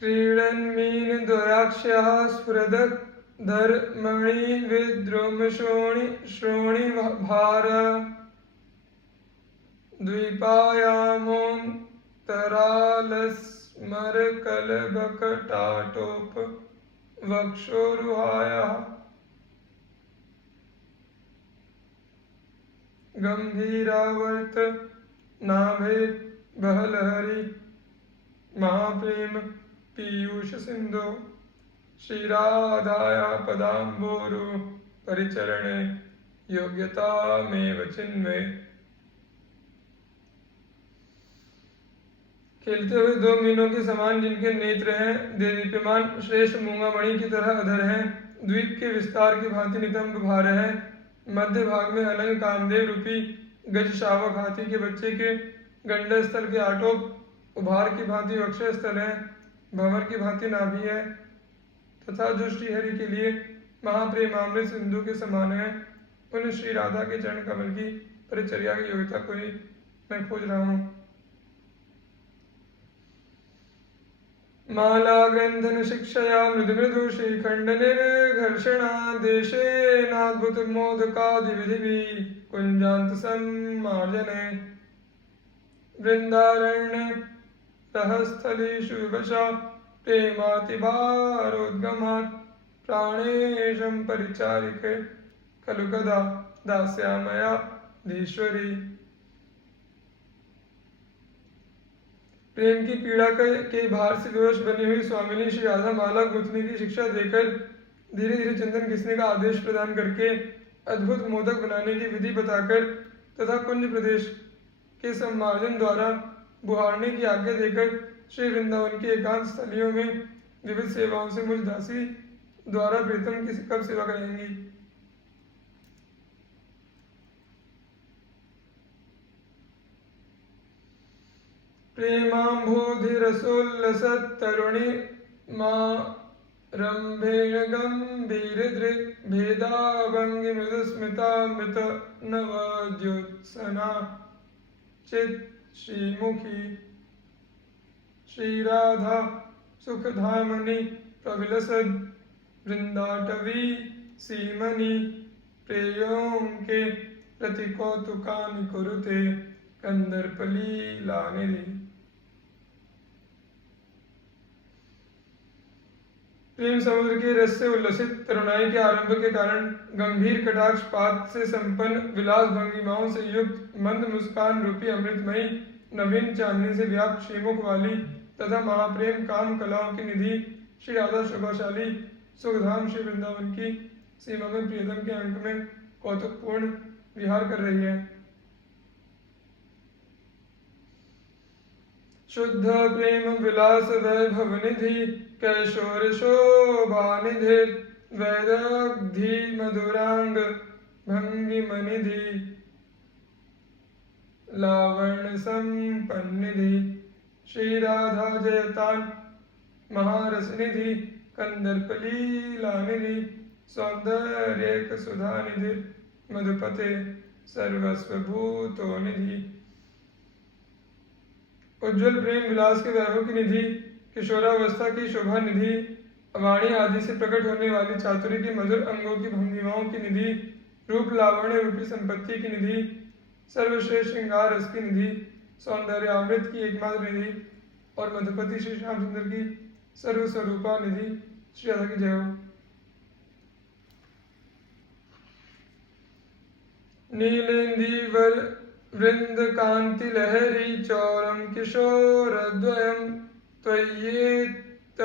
क्रीडन्मीनद्वयाक्ष्यः स्फुरदधर्मणिविद्रुमश्रोणिभार द्वीपायामोऽन्तरालस्मरकलबकटाटोपवक्षोरुहायः गम्भीरावर्त नाभेर्बहलहरी महाप्रेम पीयूष सिंधु श्रीराधाया पदाम्बोरु परिचरणे योग्यतामेव चिन्मे। खेलते हुए दो मीनों के समान जिनके नेत्र हैं, देदीप्यमान श्रेष्ठ मूंगामणि की तरह अधर हैं, द्वीप के विस्तार की भांति नितंब भार है, मध्य भाग में अलंग कामदेव रूपी गज शावक हाथी के बच्चे के गंड स्थल के आटोप उभार की भांति वक्ष स्थल है, भंवर की भांति नाभि है तथा जो श्रीहरि के लिए महाप्रेमामृत सिंधु के समान है, उन श्री राधा के चरण कमल की परिचर्या की योग्यता को ही मैं खोज रहा हूँ। माला ग्रंथन शिक्षया मृदु मृदु श्रीखंड निर्घर्षणा देशेनाद्भुत मोदकादिविधि कुंजांत सम्मार्जने वृंदारण्य रहस्थलीषु विवशा प्रेमातिभारोद्गमात् प्राणेशं परिचारिके खलु कदा दास्यामया धीश्वरी। प्रेम की पीड़ा के भार से विवश बनी हुई स्वामिनी श्री राधा माला गुंथने की शिक्षा देकर धीरे धीरे चंदन घिसने का आदेश प्रदान करके अद्भुत मोदक बनाने की विधि बताकर तथा कुंज प्रदेश के सम्मार्जन द्वारा बुहारने की आज्ञा देकर श्री वृंदावन की एकांत स्थलियों में विविध सेवाओं से मुझ दासी द्वारा प्रीतम की कब सेवा कराएंगी। प्रेमाम्भोधिरसोल्लसत्तरुणि रम्भेण गम्भीरधृक् भेदाभङ्गि मृदुस्मितामृत नवद्योत्सना चित् श्रीमुखी श्रीराधा सुखधामनि प्रविलसद् वृंदाटवी सीमनि प्रेयों के प्रति कौतुकानि कुरुते कंदर्पलीलानिधि। प्रेम समुद्र के रस से उल्लसित तरुणाई के आरंभ के कारण गंभीर कटाक्ष पात से संपन्न विलास भंगिमाओं से युक्त मंद मुस्कान रूपी अमृतमयी नवीन चांदनी से व्याप्त श्रीमुख वाली तथा महाप्रेम काम कलाओं की निधि श्री राधा शोभाशाली सुखधाम श्री वृंदावन की सीमा में प्रियतम के अंक में कौतुकपूर्ण विहार कर रही है। शुद्ध प्रेम विलास वैभव निधि कैशोर शोभा निधि वैदग्धि मधुरांग भंगिम निधि लावण्य संपन्निधि श्री राधा जयतान महारस निधि कंदर्पलीला निधि सौंदर्यक सुधा निधि मधुपते सर्वस्व भूतो निधि। उज्ज्वल प्रेम विलास के वैभव की निधि, किशोरावस्था की शोभा निधि, वाणी आदि से प्रकट होने वाली चातुरी की मधुर अंगों की भंगिमाओं की निधि, रूप लावण्य रूपी संपत्ति की निधि, सर्वश्रेष्ठ श्रृंगार रस की निधि, सौंदर्यामृत की एकमात्र निधि और मधुपति श्री श्यामचंद्र की सर्वस्वरूपा निधि श्री राधा की जय हो। नीलेन्दीवर वृंद कांति लहरी चौरम किशोरद्वयं त्वय्येत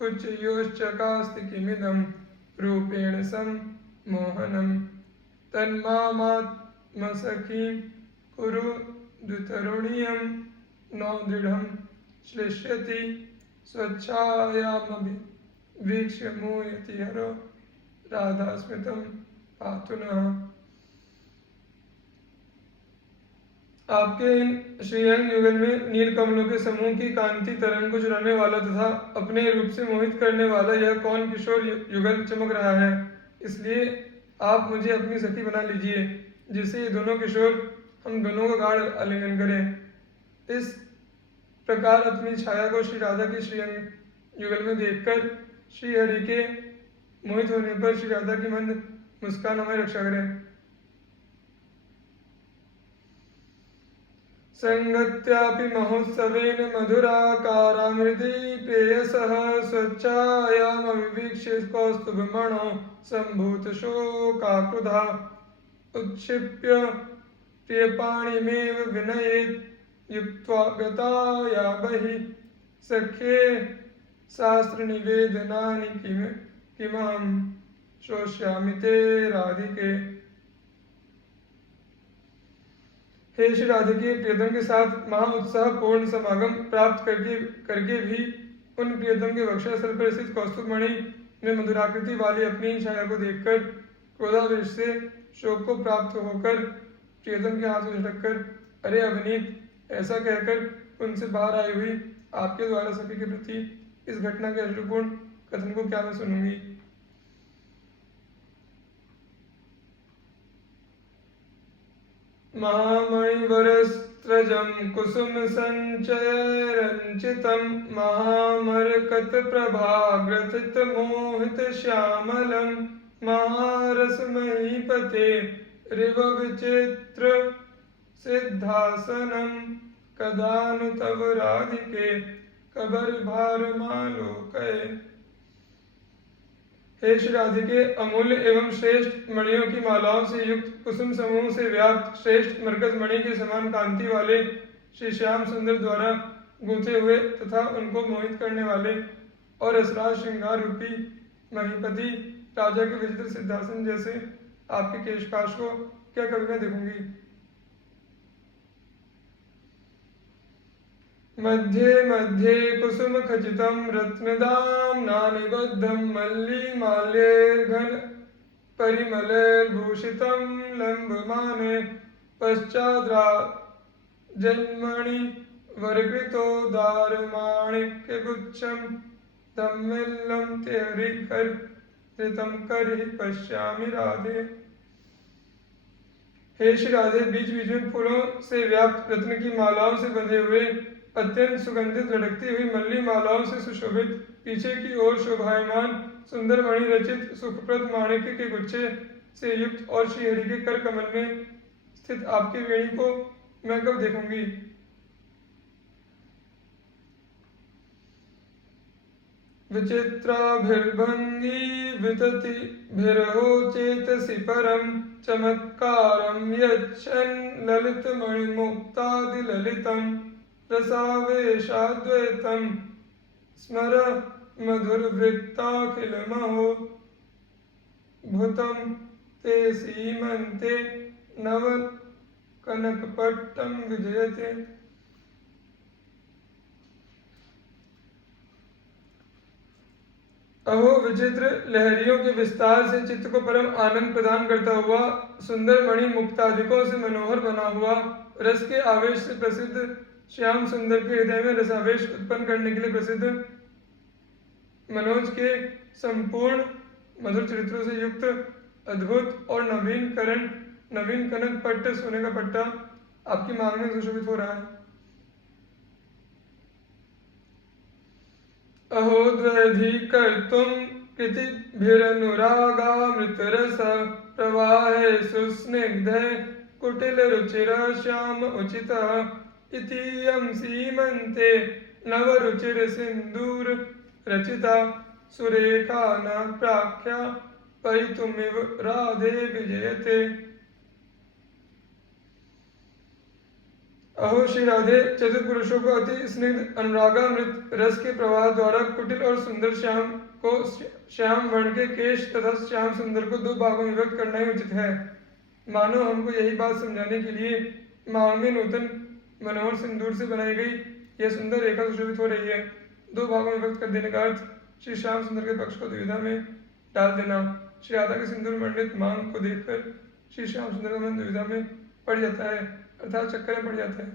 कुचयोश्चकास्ति किमिदं रूपेण सम्मोहनं तन्मामात्मसखीं कुरु द्वितरुणीयं नौ दृढं श्लिष्यति स्वच्छायामभिवीक्ष्य मोहयति हरो राधास्मितं पातु नः। आपके इन श्रीअंग युगल में नील कमलों के समूह की कांति तरंग को चुराने वाला तथा अपने रूप से मोहित करने वाला यह कौन किशोर युगल चमक रहा है। इसलिए आप मुझे अपनी सखी बना लीजिए, जिससे ये दोनों किशोर हम दोनों का गाढ़ आलिंगन करें। इस प्रकार अपनी छाया को श्री राधा के श्रीअंग युगल में देखकर श्री हरि के मोहित होने पर श्री राधा की मंद मुस्कान हमारी रक्षा करें। संगत्यापि महोत्सवेन मधुराकारामृति प्रेयसः स्वच्छायामविवीक्ष्य कौस्तुभमणौ सम्भूतशोकाकृधा उत्क्षिप्य प्रियपाणिमेव विनयेत् युक्त्वा गताया बहिः सख्ये शास्त्रनिवेदनानि किमहं श्रोष्यामि ते राधिके। हे श्री राधिके, प्रियतम के साथ महा उत्साह पूर्ण समागम प्राप्त करके भी उन प्रियतम के वक्षस्थल पर स्थित कौस्तुभ मणि में मधुराकृति वाली अपनी छाया को देखकर क्रोधावेश से शोक को प्राप्त होकर प्रियतम के हाथ को झटककर अरे अवनीत ऐसा कहकर उनसे बाहर आई हुई आपके द्वारा सखी के प्रति इस घटना के अश्रुपूर्ण कथन को क्या मैं सुनूंगी। महामणिवरस्त्रजं कुसुम संचय रंचितं महामरकत प्रभाग्रथित मोहित श्यामलं महारसमहीपते रिव विचित्र सिद्धासनं कदानु तव राधिके कबर भारमालोकये। हे श्री राधिके, अमूल्य एवं श्रेष्ठ मणियों की मालाओं से युक्त कुसुम समूह से व्याप्त श्रेष्ठ मरकज मणि के समान कांति वाले श्री श्याम सुंदर द्वारा गूंथे हुए तथा उनको मोहित करने वाले और रसराज श्रृंगार रूपी महीपति राजा के विचित्र सिद्धासन जैसे आपके केशकाश को क्या कभी मैं देखूंगी। मध्ये मध्ये कुसुम खचितं रत्नदाम्ना निबद्धं मल्लिमाल्यैर्घन परिमलैर्भूषितं लम्बमाने पश्चाद्राजन्मणि वरकृतोदारमाणिक्यगुच्छं तम्मिल्लं ते हरिहरितं करहि पश्यामि राधे। हे श्री राधे, बीच बीच में फूलों से व्याप्त रत्न की मालाओं से बंधे हुए अत्यंत सुगंधित लटकती हुई मल्ली मालाओं से सुशोभित पीछे की ओर शोभायमान सुंदर मणि रचित सुखप्रद माणिक्य के गुच्छे से युक्त और श्रीहरि के कर कमल में स्थित आपकी वेणी को मैं कब देखूंगी। विचित्राभिर्भंगी विततिभिर्हो चेतसि परम चमत्कारं यच्छन् ललितमणिमुक्तादिललितं रसावेशाद्वैतं स्मर मधुरवृत्ताखिलमहो भूतं ते सीमन्ते नव कनकपट्टं विजयते। अहो विचित्र लहरियों के विस्तार से चित्त को परम आनंद प्रदान करता हुआ सुंदर मणि मुक्तादिकों से मनोहर बना हुआ रस के आवेश से प्रसिद्ध श्याम सुंदर के हृदय में रसावेश उत्पन्न करने के लिए प्रसिद्ध मनोज के संपूर्ण मधुर चरित्रों से युक्त अद्भुत और नवीन कनक पट्ट सोने का पट्टा आपकी मांग में सुशोभित हो रहा है। अहो द्वैधीकर्तुं कृतिभिरनुरागामृतरस प्रवाहे सुस्निग्धे कुटिलरुचिर श्याम उचितः इतीयं सीमन्ते नवरुचिरसिन्दूर रचिता सुरेखा न प्राख्या परितुमिव राधे विजयते। अहो श्री राधे, चतुर्पुरुषों को अति स्निग्ध अनुरागामृत रस के प्रवाह द्वारा कुटिल और सुंदर श्याम को श्याम वर्ण के केश तथा श्याम सुंदर को दो भागों में विभक्त करना ही उचित है। मानो हमको यही बात समझाने के लिए मांग में नूतन मनोहर सिंदूर से बनाई गई यह सुंदर रेखा सुशोभित हो रही है। दो भागों में विभक्त कर देने का अर्थ श्री श्याम सुंदर के पक्ष को दुविधा में डाल देना। श्री राधा के सिंदूर मंडित मांग को देखकर श्री श्याम सुंदर का मन दुविधा में पड़ जाता है, अर्थात चक्कर में पड़ जाता है।